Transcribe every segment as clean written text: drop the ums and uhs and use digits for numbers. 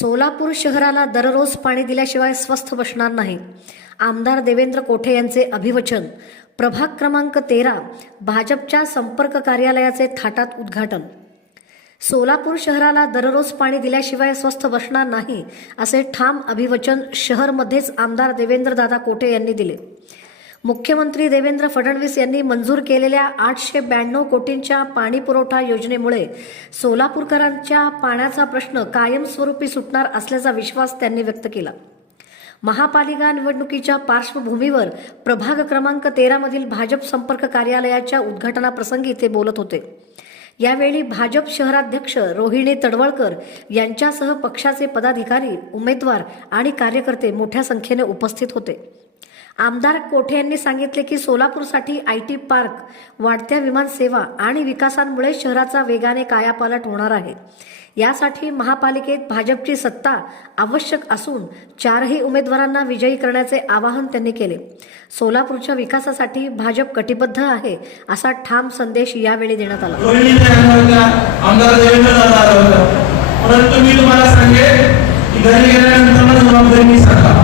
सोलापूर शहराला दररोज पाणी दिल्याशिवाय स्वस्थ बसणार नाही. आमदार देवेंद्र कोठे यांचे अभिवचन. प्रभाग क्रमांक 13 भाजपच्या संपर्क कार्यालयाचे थाटात उद्घाटन. सोलापूर शहराला दररोज पाणी दिल्याशिवाय स्वस्थ बसणार नाही असे ठाम अभिवचन शहरमध्येच आमदार देवेंद्रदादा कोठे यांनी दिले. मुख्यमंत्री देवेंद्र फडणवीस यांनी मंजूर केलेल्या 892 कोटींच्या पाणी पुरवठा योजनेमुळे सोलापूरकरांच्या पाण्याचा प्रश्न कायमस्वरूपी सुटणार असल्याचा विश्वास त्यांनी व्यक्त केला. महापालिका निवडणुकीच्या पार्श्वभूमीवर प्रभाग क्रमांक 13 मधील भाजप संपर्क कार्यालयाच्या उद्घाटनाप्रसंगी ते बोलत होते. यावेळी भाजप शहराध्यक्ष रोहिणी तडवळकर यांच्यासह पक्षाचे पदाधिकारी, उमेदवार आणि कार्यकर्ते मोठ्या संख्येने उपस्थित होते. आमदार कोठे यांनी सांगितले की सोलापूरसाठी IT पार्क, वाढत्या विमान सेवा आणि विकासांमुळे शहराचा वेगाने कायापालट होणार आहे. यासाठी महापालिकेत भाजपची सत्ता आवश्यक असून 4ही उमेदवारांना विजयी करण्याचे आवाहन त्यांनी केले. सोलापूरच्या विकासासाठी भाजप कटिबद्ध आहे असा ठाम संदेश यावेळी देण्यात आला. आमदार देवेंद्र दादा, परंतु मी तुम्हाला सांगेन की घरी गेल्यानंतर जबाबदारी मी सांगा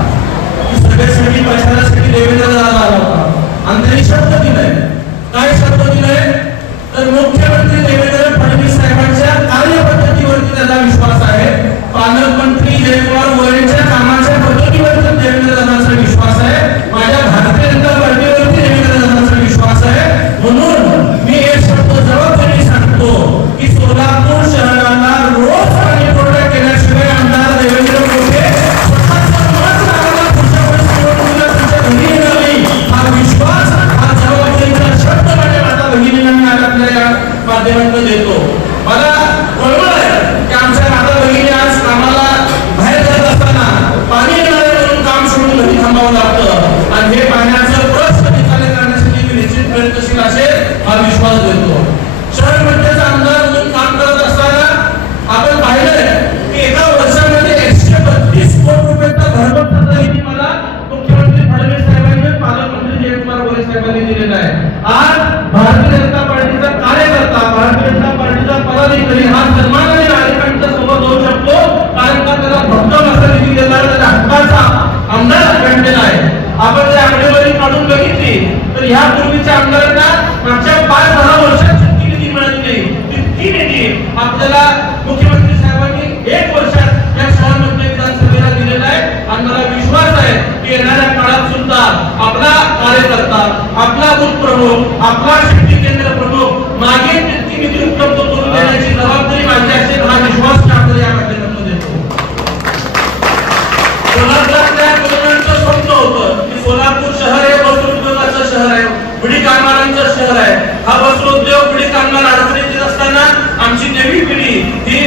की सगळ्यासाठी प्रचारासाठी देवेंद्र दादा आला होता आणि त्यांनी शब्द दिलाय. काय शब्द दिलाय तर मुख्यमंत्री देवेंद्र फडणवीस साहेबांच्या कार्यपद्धतीवरती त्याला विश्वास आहे. पालकमंत्री जयकुमार गोरेंच्या कामाच्या पद्धतीवरती देवेंद्र दादांचा विश्वास आहे. माझ्या भारतीय जनता पार्टीवरती देवेंद्र दादांचा विश्वास आहे. म्हणून मी एक शब्द जबाबदारी सांगतो की सोलापूर शहराला रोज पाणी पुरवठा केल्याशिवाय आमदार देवेंद्र कोठे स्वतःचा मत लावायला पुढच्या वेळेस निवडणुकीला तुमच्या घरी येणार नाही. हा विश्वास, हा जबाबदारीचा शब्द माझ्या माता भगिनींना मी आपल्या या माध्यमातून देतो. मला कळवळ आहे की आमच्या माता भगिनी आज कामाला बाहेर जात असताना पाणी येणार म्हणून काम सोडून घरी थांबावं लागतं आणि हे पाण्याचं प्रश्न निकाली करण्यासाठी मी निश्चित प्रयत्नशील असेल हा विश्वास देतो. शहर मध्येच आमदार म्हणून काम करत असताना आपण पाहिलंय की एका वर्षामध्ये 132 कोटी रुपयाचा घरगुती निधी मला मुख्यमंत्री फडणवीस साहेबांनी, पालकमंत्री जयकुमार गोरे साहेबांनी दिलेला आहे. आज भारतीय जनता पार्टीचा कार्यकर्ता, भारतीय जनता पार्टीचा पदाधिकारी हा सन्मानाने नागरिकांच्या सोबत होऊ शकतो कारण का त्याला भक्कम असा निधी दिलेला आहे, त्याच्या हक्काचा आमदार बनलेला आहे. आपण जर आकडेवारी काढून बघितली तर ह्या पूर्वीच्या आमदारांना मागच्या 5-10 वर्षात जितकी निधी मिळाली नाही तितकी निधी आपल्याला मुख्यमंत्री साहेबांनी 1 वर्षात या शहरामध्ये विधानसभेला दिलेला आहे. आणि मला विश्वास आहे की येणाऱ्या काळात सुद्धा आपला कार्यकर्ता, आपला बूथ प्रमुख, आपला शक्ती केंद्र प्रमुख मागे तितकी निधी उपलब्ध करून देण्याची जबाबदारी माझी असेल हा विश्वास मी आपल्याला या माध्यमातून देतो. सोलापूरच्या तरुणांचं स्वप्न होतं की सोलापूर शहर हे वस्त्रोद्योगाचं शहर आहे, बिडी कामगारांचं शहर आहे. हा वस्त्रोद्योग, बिडी कामगार अडचणीत येत असताना आमची नवी पिढी ही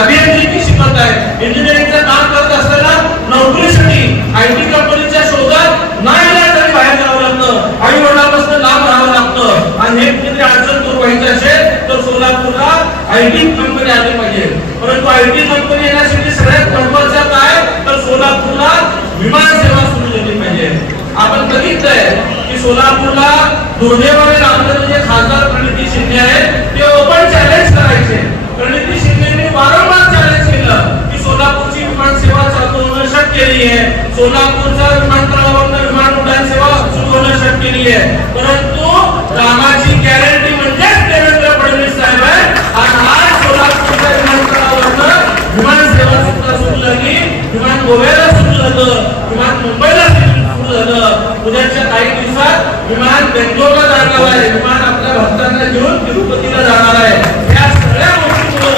अभियांत्रिकी शिकत आहे, इंजिनिअरिंगचं काम करत असताना नोकरीसाठी IT कंपनीच्या शोधात नाही तरी बाहेर जावं लागतं, आई वडिलांपासून लांब राहावं लागतं. आणि हे कुठेतरी अडचण दूर व्हायची असेल तर सोलापूरला IT कंपनी आली पाहिजे. परंतु IT कंपनी येण्यासाठी सगळ्यात महत्त्वाचं काय तर सोलापूरला विमान सेवा सुरू झाली पाहिजे. आपण बघितलंय की सोलापूरला दुर्दैवाने लावलेले जे खासदार प्रणिती शिंदे आहेत ते ओपन चॅलेंज करायचे. प्रणिती शिंदेने वारंवार चॅलेंज केलं की सोलापूरची विमान सेवा चालू होणं शक्य नाहीये, सोलापूरच्या विमानतळावरून विमान उड्डाण सेवा सुरू होणं शक्य नाहीये. परंतु कामाची गॅरंटी म्हणजेच देवेंद्र फडणवीस साहेब आहे. आणि आज सोलापूरच्या विमानतळावरून विमान सेवा सुद्धा सुरू झाली, विमान गोव्याला सुरू झालं, विमान मुंबईला सुरू झालं. उद्याच्या काही दिवसात विमान बेंगलोरला जाणार आहे, विमान आपल्या भक्तांना घेऊन तिरुपतीला जाणार आहे. या सगळ्या गोष्टींमुळे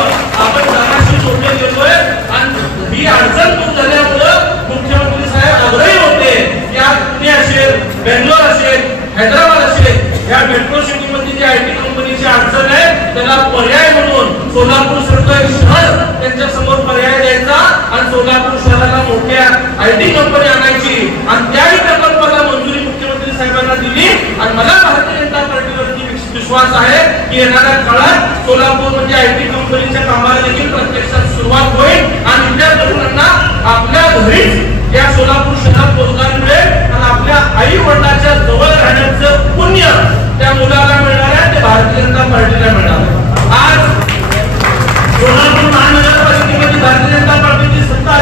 आपण कामाशी जोडले गेलोय आणि ही अडचण दूर झाल्यामुळं मुख्यमंत्री साहेब आग्रही होते की आज पुणे असेल, बेंगलोर असेल, हैदराबाद असेल या मेट्रो सिटी मध्ये जी IT कंपनीची अडचण आहे त्याला पर्याय म्हणून सोलापूर सारखं शहर त्यांच्या समोर पर्याय द्यायचा आणि सोलापूर शहराला मोठ्या IT कंपनी आणायची आणि त्याही प्रकल्पाला मंजुरी मुख्यमंत्री साहेबांना दिली. आणि मला भारतीय जनता पार्टीवरती विश्वास आहे की येणाऱ्या काळात सोलापूर म्हणजे IT कंपनीच्या कामाला देखील प्रत्यक्षात सुरुवात होईल आणि इथल्या तरुणांना आपल्या घरीच या सोलापूर शहरात रोजगार मिळेल आणि आपल्या आई वडिलांच्या जवळ राहण्याचं पुण्य त्या मुलाला मिळणार आहे, ते भारतीय जनता पार्टीला मिळणार आहे. आज सोलापूर महानगरपालिकेमध्ये भारतीय जनता पार्टीची सत्ता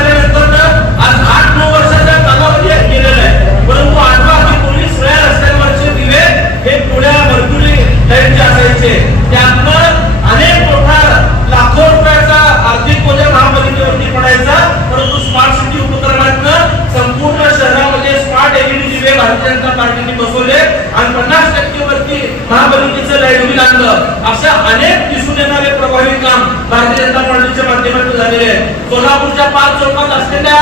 अशा अनेक दिसून येणारे प्रभावी काम भारतीय जनता पार्टीच्या माध्यमातून झालेले आहे. सोलापूरच्या 5 चौकात असलेल्या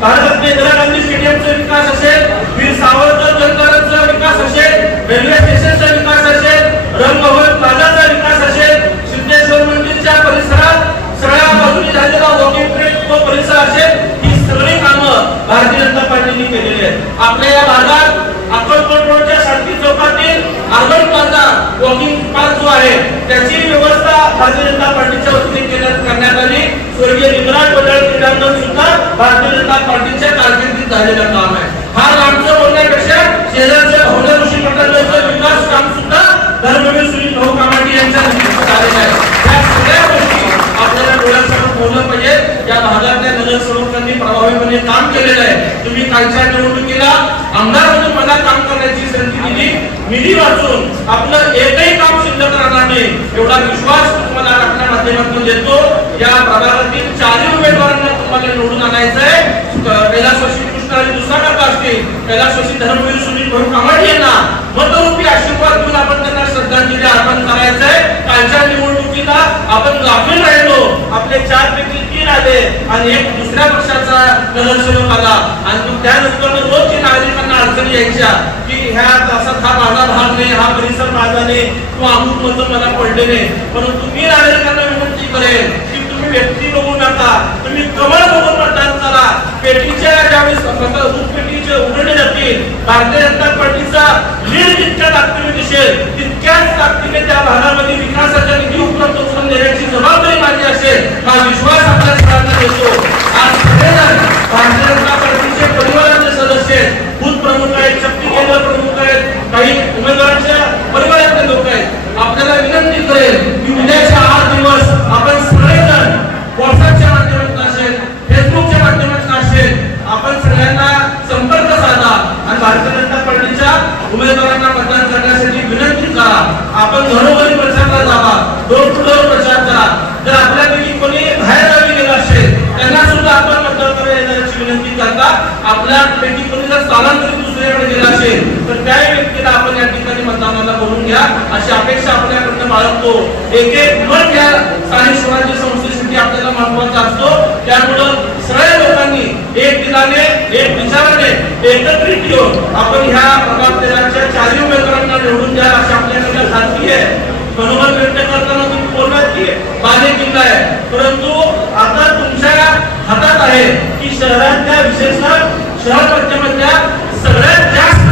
भारतरत्न इंदिरा गांधी स्टेडियमचा विकास असेल, वीर सावरकर जलतरणचा विकास असेल, रेल्वे स्टेशनचा विकास असेल, रंगभवन प्लाझाचा विकास असेल, सिद्धेश्वर मंदिरच्या परिसरात सगळ्या बाजूने झालेला वॉकिंग ट्रॅक तो परिसर असेल, ही सगळी कामं भारतीय जनता पार्टीने केलेली आहेत. आपल्या या भागात अक्कलकोट रोडच्या शांती चौकातील अर्बन प्लाझा वॉकिंग पार्क जो आहे त्याची व्यवस्था भारतीय जनता पार्टीच्या वतीने करण्यात आली. स्वर्गीय निमराज वडाळ क्रीडांगण सुद्धा भारतीय जनता पार्टीच्या कारकिर्दीत झालेलं काम आहे. फार लांबचं बोलण्यापेक्षा शेजारच्या भवना ऋषी मंडळाचं विकास काम सुद्धा धर्मवीर सुनील भाऊ कामाटी यांच्या नेतृत्वात झालेलं आहे. या सगळ्या गोष्टी आपल्याला डोळ्यासमोर ठेवलं पाहिजे. या भागातल्या नगरसेवकांनी प्रभावीपणे काम केलेलं आहे. तुम्ही कालच्या निवडणुकीला आमदार म्हणून मला काम करण्याची संधी दिली, निधी वाचून आपलं एकही काम शिल्लक राहणार नाही एवढा विश्वास तुम्हाला आपल्या माध्यमातून देतो. या प्रभागातील 4 उमेदवारांना तुम्हाला निवडून आणायचं आहे. कैलासवासी कृष्ण आणि दुसरा टप्पा असतील, कैलासवासी धर्मवीर सुनील भाऊ कामाटी यांना मतरूपी आशीर्वाद देऊन आपण त्यांना श्रद्धांजली अर्पण करायचं आहे. कालच्या निवडणुकीला आपण गाफील राहिलो, आपले 4 पैकी 3 आले आणि एक दुसऱ्या पक्षाचा नगरसेवक आला आणि त्यानंतर रोजची नागरिकांना अडचणी यायच्या की ह्या तासात हा माझा भाग नाही, हा परिसर माझा नाही किंवा अमुक मत मला पडले नाही. परंतु मी नागरिकांना विनंती करेन की तुम्ही व्यक्ती बघू नका, तुम्ही कमळ बघून मतदान करा. पेटीच्या ज्यावेळेस दूध पेटीचे उघडले जातील, भारतीय जनता पार्टीचा लीड जितक्या ताकदीने दिसेल तितक्याच ताकदीने त्या भागामध्ये विकासाचा निधी उपलब्ध करून देण्याची जबाबदारी माझी असेल. हा विश्वास आपल्या सगळ्यांना देतो. आज सगळेजण भारतीय जनता पार्टीचे परिवाराचे सदस्य आहेत, बूथ प्रमुख आहेत, शक्ती केंद्र प्रमुख आहेत, काही उमेदवारांच्या परिवारातले लोक आहेत. आपल्याला विनंती करेल की उद्याच्या 8 दिवस आपण सगळेजण व्हॉट्सअपच्या माध्यमातून असेल, फेसबुकच्या माध्यमातून असेल, आपण सगळ्यांना संपर्क साधा आणि भारतीय जनता पार्टीच्या उमेदवारांना मतदान करण्यासाठी विनंती करा. आपण घरोघरी प्रचाराला जावा, डोर टू डोर प्रचार करा. जर आपल्यापैकी कोणी बाहेर गावी गेला असेल त्यांना सुद्धा आपण मतदान करायला येण्याची विनंती करता. आपल्यापैकी कोणी जर स्थलांतरित दुसरीकडे गेला असेल तर त्या व्यक्तीला आपण या ठिकाणी मतदानाला बोलून घ्या अशी अपेक्षा आपल्याकडनं बाळगतो. एक मत घ्या स्थानिक स्वराज्य संस्थेसाठी आपल्याला महत्वाचा असतो. त्यामुळं सगळ्या लोकांनी एक दिलाने, एक विचाराने एकत्रित येऊन आपण ह्या प्रभाग 13च्या 4 उमेदवारांना निवडून द्या अशी आपल्याकडे खात्री आहे. मनोबल व्यक्त करताना तुम्ही बोललात की बाले जिल्हा आहे, परंतु आता तुमच्या हातात आहे की शहरातल्या विशेषतः शहर मध्यमधल्या सगळ्यात जास्त